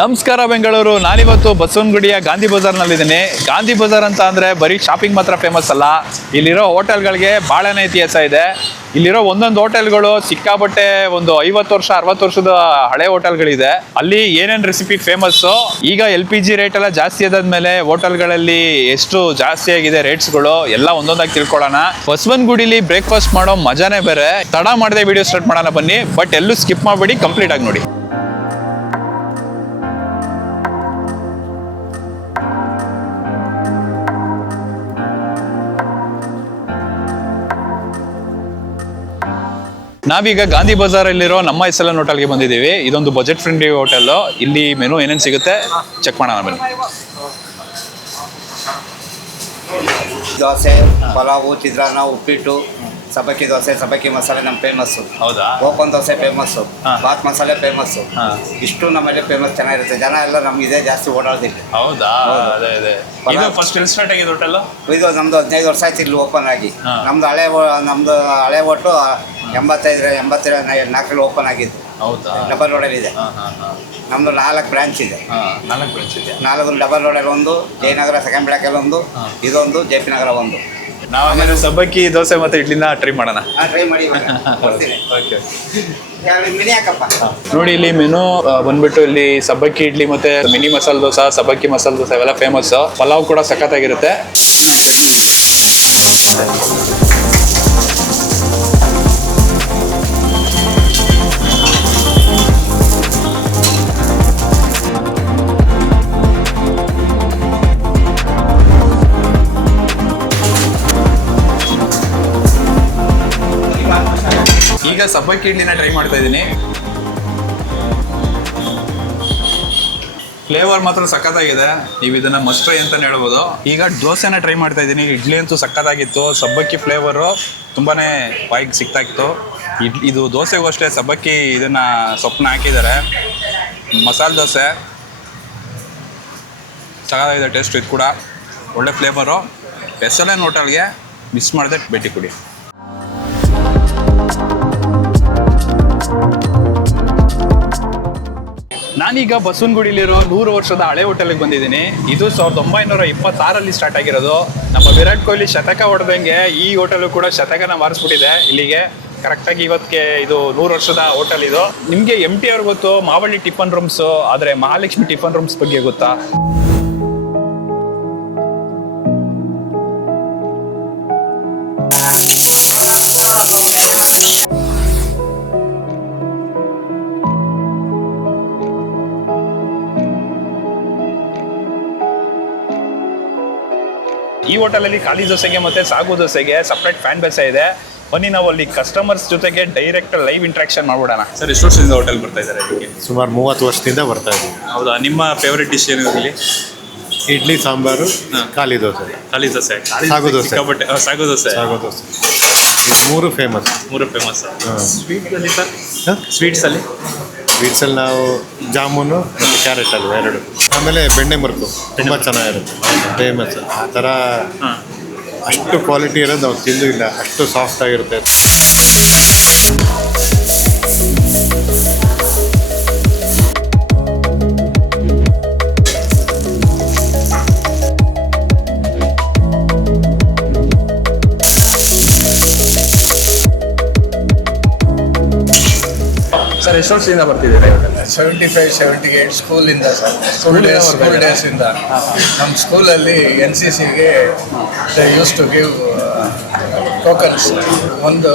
ನಮಸ್ಕಾರ ಬೆಂಗಳೂರು. ನಾನಿವತ್ತು ಬಸವನಗುಡಿಯ ಗಾಂಧಿ ಬಜಾರ್ನಲ್ಲಿದ್ದೀನಿ. ಗಾಂಧಿ ಬಜಾರ್ ಅಂತ ಅಂದರೆ ಬರೀ ಶಾಪಿಂಗ್ ಮಾತ್ರ ಫೇಮಸ್ ಅಲ್ಲ, ಇಲ್ಲಿರೋ ಹೋಟೆಲ್ಗಳಿಗೆ ಭಾಳನೇ ಇತಿಹಾಸ ಇದೆ. ಇಲ್ಲಿರೋ ಒಂದೊಂದು ಹೋಟೆಲ್ಗಳು ಸಿಕ್ಕಾಬಟ್ಟೆ ಒಂದು 50 ವರ್ಷ 60 ವರ್ಷದ ಹಳೆ ಹೋಟೆಲ್ಗಳಿದೆ. ಅಲ್ಲಿ ಏನೇನು ರೆಸಿಪಿ ಫೇಮಸ್ಸು, ಈಗ LPG ರೇಟ್ ಎಲ್ಲ ಜಾಸ್ತಿ ಆದಾದ್ಮೇಲೆ ಹೋಟೆಲ್ಗಳಲ್ಲಿ ಎಷ್ಟು ಜಾಸ್ತಿ ಆಗಿದೆ ರೇಟ್ಸ್ಗಳು ಎಲ್ಲ ಒಂದೊಂದಾಗಿ ತಿಳ್ಕೊಳ್ಳೋಣ. ಬಸವನಗುಡಿಲಿ ಬ್ರೇಕ್ಫಾಸ್ಟ್ ಮಾಡೋ ಮಜಾನೇ ಬೇರೆ. ತಡ ಮಾಡದೆ ವಿಡಿಯೋ ಸ್ಟಾರ್ಟ್ ಮಾಡೋಣ ಬನ್ನಿ, ಬಟ್ ಎಲ್ಲೂ ಸ್ಕಿಪ್ ಮಾಡಬೇಡಿ, ಕಂಪ್ಲೀಟ್ ಆಗಿ ನೋಡಿ. ನಾವೀಗ ಗಾಂಧಿ ಬಜಾರಲ್ಲಿರೋ ನಮ್ಮ SLN ಹೋಟೆಲ್ಗೆ ಬಂದಿದ್ದೀವಿ. ಇದೊಂದು ಬಜೆಟ್ ಫ್ರೆಂಡ್ಲಿ ಹೋಟೆಲ್. ಇಲ್ಲಿ ಮೆನು ಏನೇನು ಸಿಗುತ್ತೆ ಚೆಕ್ ಮಾಡೋಣ ಬನ್ನಿ. ದೋಸೆ, ಪಲಾವು, ಚಿತ್ರಾನ್ನ, ಉಪ್ಪಿಟ್ಟು, ಸಬ್ಬಕ್ಕಿ ದೋಸೆ, ಸಬ್ಬಕ್ಕಿ ಮಸಾಲೆ ನಮ್ಮ ಫೇಮಸ್ಸು. ಹೌದಾ? ಓಪನ್ ದೋಸೆ ಫೇಮಸ್ಸು, ಬಾತ್ ಮಸಾಲೆ ಫೇಮಸ್ಸು. ಇಷ್ಟು ನಮ್ಮಲ್ಲಿ ಫೇಮಸ್ ಚೆನ್ನಾಗಿರುತ್ತೆ. ಜನ ಎಲ್ಲ ನಮ್ಗೆ ಇದೇ ಜಾಸ್ತಿ ಓಡಾಡ್ದಿಲ್ಲ. ಹೌದಾ? ಅದೇ ಫಸ್ಟ್ ಎಲ್ಲಿ ಸ್ಟಾರ್ಟ್ ಆಗಿದೆ ಹೋಟೆಲ್? ಇದು ನಮ್ದು 15 ವರ್ಷ ಆಯ್ತು ಇಲ್ಲಿ ಓಪನ್ ಆಗಿ. ನಮ್ದು ಹಳೆ ಒಟ್ಟು 84 ಓಪನ್ ಆಗಿದ್ದು. ಹೌದಾ? ಡಬಲ್ ರೋಡಲ್ಲಿ ಇದೆ. ನಮ್ದು 4 ಬ್ರಾಂಚ್ ಇದೆ. 4 ಬ್ರಾಂಚ್ ಇದೆ. 4 ಡಬಲ್ ರೋಡಲ್ಲಿ ಒಂದು, ಜಯನಗರ ಸೆಕೆಂಡ್ ಬ್ಲಾಕಲ್ಲಿ ಒಂದು, ಇದೊಂದು JP ನಗರ ಒಂದು. ನಾವು ಸಬ್ಬಕ್ಕಿ ದೋಸೆ ಮತ್ತೆ ಇಡ್ಲಿನ ಟ್ರೈ ಮಾಡೋಣ. ಟ್ರೈ ಮಾಡಿ ಕೊಡ್ತೀನಿ. ಮಿನಿ ಹಾಕಪ್ಪ. ನೋಡಿ, ಇಲ್ಲಿ ಮೆನು ಬಂದ್ಬಿಟ್ಟು ಇಲ್ಲಿ ಸಬ್ಬಕ್ಕಿ ಇಡ್ಲಿ ಮತ್ತೆ ಮಿನಿ ಮಸಾಲೆ ದೋಸೆ, ಸಬ್ಬಕ್ಕಿ ಮಸಾಲೆ ದೋಸೆ ಇವೆಲ್ಲ ಫೇಮಸ್. ಪಲಾವ್ ಕೂಡ ಸಖತ್ತಾಗಿರುತ್ತೆ. ಈಗ ಸಬ್ಬಕ್ಕಿ ಇಡ್ಲಿನ ಟ್ರೈ ಮಾಡ್ತಾ ಇದ್ದೀನಿ. ಫ್ಲೇವರ್ ಮಾತ್ರ ಸಖತ್ತಾಗಿದೆ. ನೀವು ಇದನ್ನ ಮಸ್ಟ್ ಟ್ರೈ ಅಂತಾನೆ ಹೇಳ್ಬೋದು. ಈಗ ದೋಸೆನ ಟ್ರೈ ಮಾಡ್ತಾ ಇದ್ದೀನಿ. ಇಡ್ಲಿ ಅಂತೂ ಸಖತ್ತಾಗಿತ್ತು. ಸಬ್ಬಕ್ಕಿ ಫ್ಲೇವರು ತುಂಬಾನೇ ಬಾಯಿಗೆ ಸಿಗ್ತಾ ಇತ್ತು. ಇದು ದೋಸೆಗೂ ಅಷ್ಟೇ ಸಬ್ಬಕ್ಕಿ ಇದನ್ನ ಸೊಪ್ಪನ್ನ ಹಾಕಿದ್ದಾರೆ. ಮಸಾಲೆ ದೋಸೆ ಸಖತ್ತಾಗಿದೆ. ಟೇಸ್ಟ್ ಇದು ಕೂಡ ಒಳ್ಳೆ ಫ್ಲೇವರು. SLN ಹೋಟೆಲ್ಗೆ ಮಿಸ್ ಮಾಡದೆ ಭೇಟಿ ಕೊಡಿ. ನಾನೀಗ ಬಸವನಗುಡಿಲಿರೋ 100 ವರ್ಷದ ಹಳೆ ಹೋಟೆಲ್ಗೆ ಬಂದಿದ್ದೀನಿ. ಇದು 1926ರಲ್ಲಿ ಸ್ಟಾರ್ಟ್ ಆಗಿರೋದು. ನಮ್ಮ ವಿರಾಟ್ ಕೊಹ್ಲಿ ಶತಕ ಹೊಡೆದಂಗೆ ಈ ಹೋಟೆಲು ಕೂಡ ಶತಕನ ಮಾರಿಸ್ಬಿಟ್ಟಿದೆ. ಇಲ್ಲಿಗೆ ಕರೆಕ್ಟಾಗಿ ಇವತ್ತಿಗೆ ಇದು 100 ವರ್ಷದ ಹೋಟೆಲ್ ಇದು. ನಿಮಗೆ MT ಅವ್ರಿಗೆ ಗೊತ್ತು ಮಾವಳ್ಳಿ ಟಿಫನ್ ರೂಮ್ಸು, ಆದರೆ ಮಹಾಲಕ್ಷ್ಮಿ ಟಿಫನ್ ರೂಮ್ಸ್ ಬಗ್ಗೆ ಗೊತ್ತಾ? ಈ ಹೋಟೆಲಲ್ಲಿ ಖಾಲಿ ದೋಸೆಗೆ ಮತ್ತೆ ಸಾಗು ದೋಸೆಗೆ ಸಪ್ರೇಟ್ ಫ್ಯಾನ್ ಬೇಸ್ ಇದೆ. ಬನ್ನಿ ನಾವು ಅಲ್ಲಿ ಕಸ್ಟಮರ್ಸ್ ಜೊತೆಗೆ ಡೈರೆಕ್ಟ್ ಲೈವ್ ಇಂಟ್ರಾಕ್ಷನ್ ಮಾಡ್ಬಿಡೋಣ. ಸರ್, ಎಷ್ಟು ವರ್ಷದಿಂದ ಹೋಟೆಲ್ ಬರ್ತಾ ಇದ್ದಾರೆ? ಸುಮಾರು 30 ವರ್ಷದಿಂದ ಬರ್ತಾ ಇದ್ದೀವಿ. ಹೌದಾ? ನಿಮ್ಮ ಫೇವರೇಟ್ ಡಿಶ್ ಏನಿದೆ ಇಲ್ಲಿ? ಇಡ್ಲಿ, ಸಾಂಬಾರು, ಖಾಲಿ ದೋಸೆ, ಸಾಗು ದೋಸೆ. ಸಾಗು ದೋಸೆ ಮೂರು ಫೇಮಸ್. ಸ್ವೀಟ್ಸಲ್ಲಿ ಸರ್? ಸ್ವೀಟ್ಸಲ್ಲಿ ನಾವು ಜಾಮೂನು ಮತ್ತು ಕ್ಯಾರೆಟ್ ಅಲ್ವ 2. ಆಮೇಲೆ ಬೆಣ್ಣೆ ಮುರುಕು ತುಂಬ ಚೆನ್ನಾಗಿರುತ್ತೆ, ಫೇಮಸ್. ಆ ಥರ ಅಷ್ಟು ಕ್ವಾಲಿಟಿ ಇರೋದು ನಾವು ತಿಂದು ಇಲ್ಲ. ಅಷ್ಟು ಸಾಫ್ಟ್ ಆಗಿರುತ್ತೆ. ಸರ್, ಎಷ್ಟು ವರ್ಷದಿಂದ ಬರ್ತಿದ್ದೀರಾ? 75-78 ಸ್ಕೂಲಿಂದ ಸರ್. ಸ್ಕೂಲ್ ಡೇಸಿಂದ ನಮ್ಮ ಸ್ಕೂಲಲ್ಲಿ NCCಗೆ ಯೂಸ್ ಟು ಗಿವ್ ಟೋಕನ್ಸ್. ಒಂದು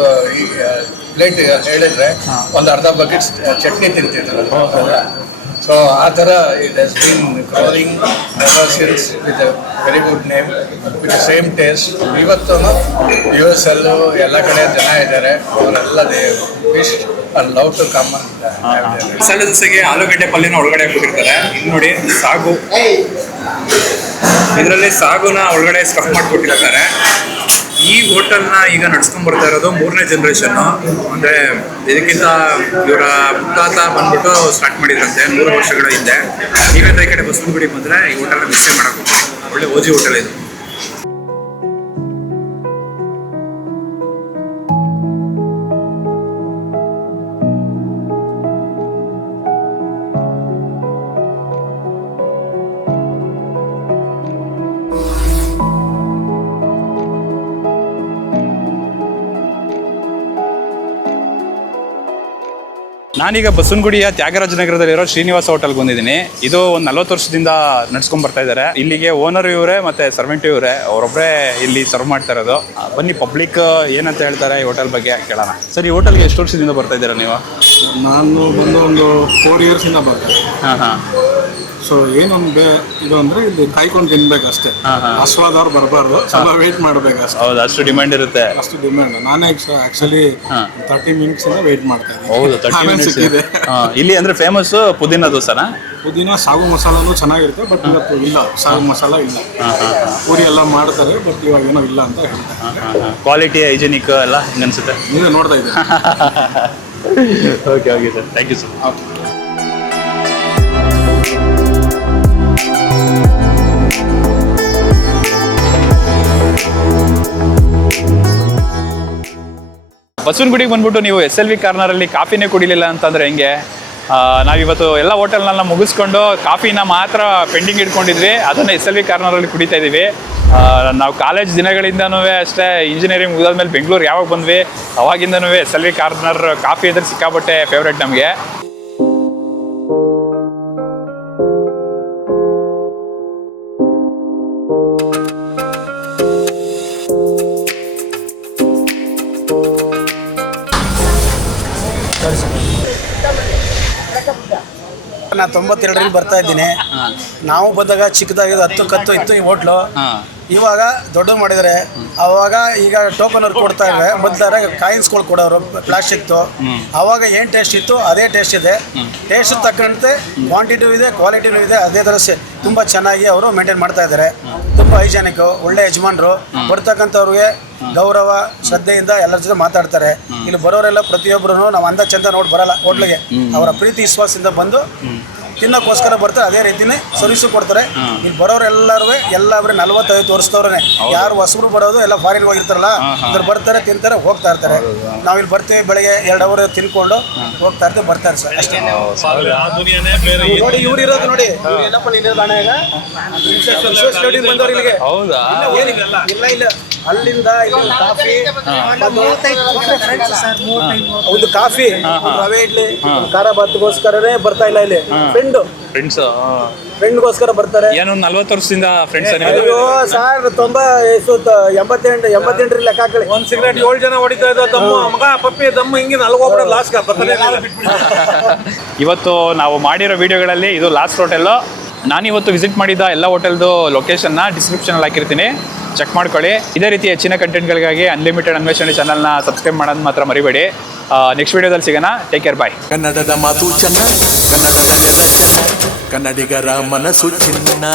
ಪ್ಲೇಟ್ ಹೇಳಿದ್ರೆ ಒಂದು ಅರ್ಧ ಬಕೆಟ್ ಚಟ್ನಿ ತಿಂತಿದ್ರು. ಸೊ ಆ ಥರ it has been growing ever since with a very good name, with same taste. ಇವತ್ತು US ಎಲ್ಲ ಕಡೆ ಜನ ಇದ್ದಾರೆ. ಅವರೆಲ್ಲ they wish love to come ಅಂತ ಮಸಾಲೆ ದೋಸೆಗೆ ಆಲೂಗಡ್ಡೆ ಪಲ್ಯನ ಒಳಗಡೆ ಹಾಕ್ಬಿಟ್ಟಿರ್ತಾರೆ. ಇಲ್ಲಿ ನೋಡಿ ಸಾಗು, ಇದರಲ್ಲಿ ಸಾಗುನ ಒಳಗಡೆ ಸ್ಟಫ್ ಮಾಡಿಕೊಟ್ಟಿರ್ತಾರೆ. ಈ ಹೋಟೆಲ್ನ ಈಗ ನಡ್ಸ್ಕೊಂಡ್ ಬರ್ತಾ ಇರೋದು 3ನೇ ಜನರೇಷನ್. ಅಂದ್ರೆ ಇದಕ್ಕಿಂತ ಇವರ ಮುತ್ತಾತ ಬಂದ್ಬಿಟ್ಟು ಸ್ಟಾರ್ಟ್ ಮಾಡಿದ್ರಂತೆ 3 ವರ್ಷಗಳ ಹಿಂದೆ. ನೀವೇಂದ್ರೆ ಈ ಕಡೆ ಬಸವನಗುಡಿ ಬಂದ್ರೆ ಈ ಹೋಟೆಲ್ನ ಮಿಸ್ಸೇ ಮಾಡಕ್ ಹೋಗ್ತೀವಿ. ಒಳ್ಳೆ ಓಜಿ ಹೋಟೆಲ್ ಇದು. ನಾನೀಗ ಬಸವನಗುಡಿಯ ತ್ಯಾಗರಾಜ ನಗರದಲ್ಲಿರೋ ಶ್ರೀನಿವಾಸ ಹೋಟೆಲ್ಗೆ ಬಂದಿದ್ದೀನಿ. ಇದು ಒಂದು 40 ವರ್ಷದಿಂದ ನಡ್ಸ್ಕೊಂಡ್ ಬರ್ತಾ ಇದ್ದಾರೆ. ಇಲ್ಲಿಗೆ ಓನರ್ ಇವರೇ ಮತ್ತೆ ಸರ್ವೆಂಟ್ ಇವರೇ, ಅವರೊಬ್ಬರೇ ಇಲ್ಲಿ ಸರ್ವ್ ಮಾಡ್ತಾ ಇರೋದು. ಬನ್ನಿ ಪಬ್ಲಿಕ್ ಏನಂತ ಹೇಳ್ತಾರೆ ಈ ಹೋಟೆಲ್ ಬಗ್ಗೆ ಕೇಳೋಣ. ಸರ್, ಈ ಹೋಟೆಲ್ಗೆ ಎಷ್ಟು ವರ್ಷದಿಂದ ಬರ್ತಾ ಇದ್ದೀರಾ ನೀವು? ನಾನು ಬಂದು ಒಂದು 4 ಇಯರ್ಸಿಂದ ಬರ್ತೀನಿ. ಹಾಂ. ಸೊ ಏನೊಂದು ಇದು ಅಂದ್ರೆ ಇಲ್ಲಿ ಕಾಯ್ಕೊಂಡು ತಿನ್ಬೇಕಷ್ಟೇ. ಆಸ್ವಾದವ್ರು ಬರಬಾರ್ದು, ಸ್ವಲ್ಪ ವೇಟ್ ಮಾಡ್ಬೇಕಷ್ಟೇ. ಹೌದು, ಅಷ್ಟು ಡಿಮ್ಯಾಂಡ್ ಇರುತ್ತೆ. ಅಷ್ಟು ಡಿಮ್ಯಾಂಡ್. ನಾನೇ ಆಕ್ಚುಲಿ 30 ಮಿನಿಟ್ಸ್ ಇಂದ ವೇಟ್ ಮಾಡ್ತಾ ಹೌದು, 30 minutes ಸಿಕ್ಕಿದೆ. ಇಲ್ಲಿ ಅಂದ್ರೆ ಫೇಮಸ್ ಪುದೀನ ದೋಸೆನಾ? ಪುದೀನ ಸಾಗು ಮಸಾಲನು ಚೆನ್ನಾಗಿರುತ್ತೆ, ಬಟ್ ಇವತ್ತು ಇಲ್ಲ, ಸಾಗು ಮಸಾಲ ಇಲ್ಲ. ಪೂರಿ ಎಲ್ಲ ಮಾಡ್ತಾರೆ, ಬಟ್ ಇವಾಗ ಏನೋ ಇಲ್ಲ ಅಂತ ಹೇಳ್ತಾರೆ. ಕ್ವಾಲಿಟಿ, ಹೈಜಿನಿಕ್ ಎಲ್ಲ ಹಿಂಗನ್ಸುತ್ತೆ. ನೀವೇ ನೋಡ್ತಾ ಇದ್ದೀವಿ. Okay sir, thank you sir. ಬಸವನಗುಡಿಗೆ ಬಂದ್ಬಿಟ್ಟು ನೀವು SLV ಕಾರ್ನರಲ್ಲಿ ಕಾಫಿನೇ ಕುಡಿಲಿಲ್ಲ ಅಂತಂದ್ರೆ ಹೆಂಗೆ? ನಾವಿವತ್ತು ಎಲ್ಲ ಹೋಟೆಲ್ನೆಲ್ಲ ಮುಗಿಸ್ಕೊಂಡು ಕಾಫಿನ ಮಾತ್ರ ಪೆಂಡಿಂಗ್ ಇಟ್ಕೊಂಡಿದ್ವಿ, ಅದನ್ನು SLV ಕಾರ್ನರಲ್ಲಿ ಕುಡಿತಾ ಇದ್ದೀವಿ. ನಾವು ಕಾಲೇಜ್ ದಿನಗಳಿಂದನೂ ಅಷ್ಟೇ, ಇಂಜಿನಿಯರಿಂಗ್ ಮುಗಿದಾದ್ಮೇಲೆ ಬೆಂಗಳೂರು ಯಾವಾಗ ಬಂದ್ವಿ ಅವಾಗಿಂದನೂ SLV ಕಾರ್ನರ್ ಕಾಫಿ ಇದ್ರೆ ಸಿಕ್ಕಾಪಟ್ಟೆ ಫೇವ್ರೇಟ್ ನಮಗೆ. ನಾನು 92ರಲ್ಲಿ ಬರ್ತಾ ಇದ್ದೀನಿ. ನಾವು ಬಂದಾಗ ಚಿಕ್ಕದಾಗಿ 10 ಕತ್ತು ಇತ್ತು ಈ ಹೋಟ್ಲು. ಇವಾಗ ದೊಡ್ಡ ಮಾಡಿದ್ದಾರೆ. ಅವಾಗ ಈಗ ಟೋಕನ್ ಅವ್ರು ಕೊಡ್ತಾ ಇದ್ದಾರೆ. ಮೊದಲಾರೆ ಕಾಯಿನ್ಸ್ಗಳು ಕೊಡೋರು ಪ್ಲಾಸ್ಟಿಕ್ದು. ಅವಾಗ ಏನು ಟೇಸ್ಟ್ ಇತ್ತು ಅದೇ ಟೇಸ್ಟ್ ಇದೆ. ಟೇಸ್ಟ್ ತಕ್ಕಂತೆ ಕ್ವಾಂಟಿಟಿಯೂ ಇದೆ, ಕ್ವಾಲಿಟಿನೂ ಇದೆ. ಅದೇ ಥರ ತುಂಬ ಚೆನ್ನಾಗಿ ಅವರು ಮೇಂಟೈನ್ ಮಾಡ್ತಾ ಇದ್ದಾರೆ. ತುಂಬ ಹೈಜಾನಿಕ್ಕು, ಒಳ್ಳೆ ಯಜಮಾನರು. ಬರ್ತಕ್ಕಂಥವ್ರಿಗೆ ಗೌರವ ಶ್ರದ್ಧೆಯಿಂದ ಎಲ್ಲರ ಜೊತೆ ಮಾತಾಡ್ತಾರೆ. ಇಲ್ಲಿ ಬರೋರೆಲ್ಲ ಪ್ರತಿಯೊಬ್ಬರು ನಾವು ಅಂದ ಚಂದ ನೋಡಿ ಬರಲ್ಲ ಹೋಟ್ಲಿಗೆ. ಅವರ ಪ್ರೀತಿ ವಿಶ್ವಾಸದಿಂದ ಬಂದು ತಿನ್ನೋಕ್ಕೋಸ್ಕರ ಬರ್ತಾರೆ. ಅದೇ ರೀತಿನೇ ಸರ್ವಿಸು ಕೊಡ್ತಾರೆ. ಇಲ್ಲಿ ಬರೋರೆಲ್ಲರೂ ಎಲ್ಲ ಬರೀ 45 ವರ್ಷದವ್ರೆ. ಯಾರು ಹೊಸಬ್ರು ಬರೋದು ಎಲ್ಲ ಫಾರಿನ್ ಹೋಗಿರ್ತಾರಲ್ಲ, ಇದ್ರ ಬರ್ತಾರೆ, ತಿಂತಾರೆ, ಹೋಗ್ತಾ ಇರ್ತಾರೆ. ನಾವು ಇಲ್ಲಿ ಬರ್ತೀವಿ, ಬೆಳಗ್ಗೆ 2 ಅವರ್ ತಿನ್ಕೊಂಡು ಹೋಗ್ತಾ ಇರ್ತೀವಿ, ಬರ್ತಾರೆ ಸರ್ ಅಷ್ಟೇ. ನೋಡಿ ಇವ್ರು ಇರೋದು ನೋಡಿ, ಏನಪ್ಪ ನಿಲ್ಲೋದು ಹಣ ಈಗ ಬಂದವ್ರು ಇಲ್ಲಿಗೆ. ಇಲ್ಲ ಅಲ್ಲಿಂದ ಕಾಫಿ, ಒಂದು ಕಾಫಿ, ರವೆ ಇಡ್ಲಿ, ಖಾರ ಭಾತ್ಗೋಸ್ಕರನೇ ಬರ್ತಾ ಇಲ್ಲ ಇಲ್ಲಿ. ಫ್ರೆಂಡ್ಗೋಸ್ಕರ ಬರ್ತಾರೆ. ಏನು 40 ವರ್ಷದಿಂದ ಫ್ರೆಂಡ್ಸ್? ಅಯ್ಯೋ ಸರ್, 88 ಲೆಕ್ಕ ಹಾಕಿ. ಒಂದ್ ಸಿಗರೇಟ್ 7 ಜನ ಹೊಡಿತಾ ಇದ್ದ ದಮ್ಮು ಮಗ ಪಪ್ಪಿ ದಮ್ಮು ಹಿಂಗೆ ನಲ್ಗೋಗ್ಬಿಡ ಲಾಸ್ಟ್ ಇವತ್ತು ನಾವು ಮಾಡಿರೋ ವಿಡಿಯೋಗಳಲ್ಲಿ ಇದು ಲಾಸ್ಟ್ ಹೋಟೆಲ್ಲು. ನಾನಿವತ್ತು ವಿಸಿಟ್ ಮಾಡಿದ ಎಲ್ಲ ಹೋಟೆಲ್ದು ಲೊಕೇಶನ್ನ ಡಿಸ್ಕ್ರಿಪ್ಷನಲ್ಲಿ ಹಾಕಿರ್ತೀನಿ, ಚೆಕ್ ಮಾಡ್ಕೊಳ್ಳಿ. ಇದೇ ರೀತಿ ಹೆಚ್ಚಿನ ಕಂಟೆಂಟ್ಗಳಿಗಾಗಿ ಅನ್ಲಿಮಿಟೆಡ್ ಅನ್ವೇಷಣೆ ಚಾನಲ್ನ ಸಬ್ಸ್ಕ್ರೈಬ್ ಮಾಡೋದು ಮಾತ್ರ ಮರಿಬೇಡಿ. ನೆಕ್ಸ್ಟ್ ವಿಡಿಯೋದಲ್ಲಿ ಸಿಗೋಣ. ಟೇಕ್ ಕೇರ್, ಬಾಯ್. ಕನ್ನಡದ ಮಾತು ಚೆನ್ನ, ಕನ್ನಡದ ನೆಲ ಚೆನ್ನ, ಕನ್ನಡಿಗರ ಮನಸ್ಸು ಚಿನ್ನ.